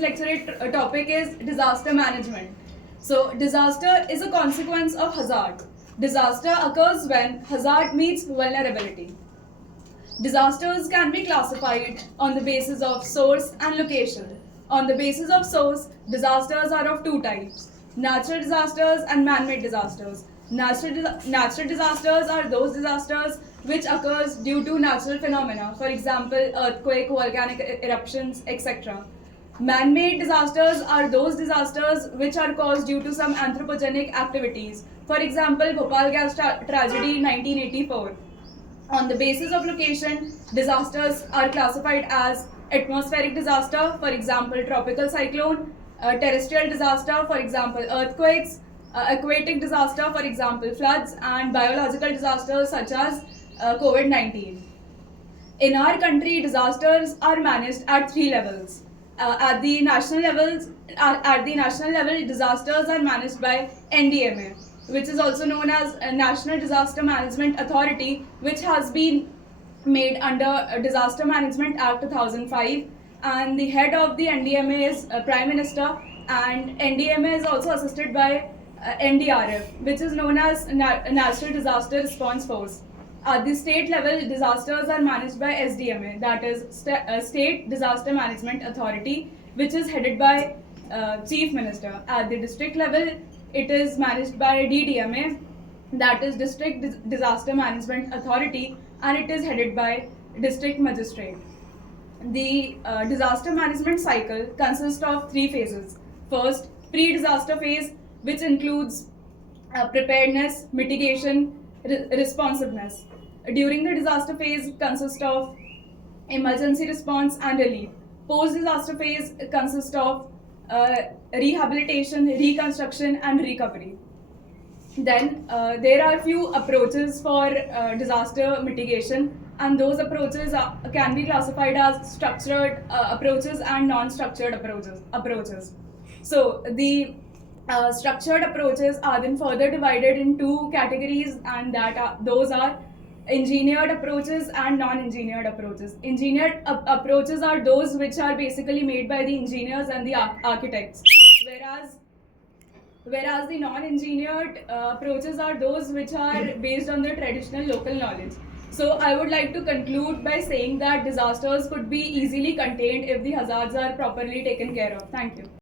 lecture topic is disaster management. So, disaster is a consequence of hazard. Disaster occurs when hazard meets vulnerability. Disasters can be classified on the basis of source and location. On the basis of source, disasters are of two types: natural disasters and man-made disasters. Natural disasters are those disasters which occurs due to natural phenomena, for example, earthquake, volcanic eruptions, etc. Man-made disasters are those disasters which are caused due to some anthropogenic activities. For example, Bhopal gas tragedy 1984. On the basis of location, disasters are classified as atmospheric disaster, for example, tropical cyclone, terrestrial disaster, for example, earthquakes, aquatic disaster, for example, floods, and biological disasters such as COVID-19. In our country, disasters are managed at three levels. At the national level, disasters are managed by NDMA, which is also known as National Disaster Management Authority, which has been made under Disaster Management Act 2005, and the head of the NDMA is Prime Minister, and NDMA is also assisted by NDRF, which is known as National Disaster Response Force. At the state level, disasters are managed by SDMA, that is State Disaster Management Authority, which is headed by Chief Minister. At the district level, it is managed by DDMA, that is District Disaster Management Authority, and it is headed by District Magistrate. The disaster management cycle consists of three phases. First, pre-disaster phase, which includes preparedness, mitigation, responsiveness. During the disaster phase consists of emergency response and relief. Post-disaster phase consists of rehabilitation, reconstruction, and recovery. Then there are few approaches for disaster mitigation, and those approaches can be classified as structured approaches and non-structured approaches. So the structured approaches are then further divided in two categories, and those are engineered approaches and non-engineered approaches. Engineered approaches are those which are basically made by the engineers and the architects, whereas the non-engineered approaches are those which are based on the traditional local knowledge. So I would like to conclude by saying that disasters could be easily contained if the hazards are properly taken care of. Thank you.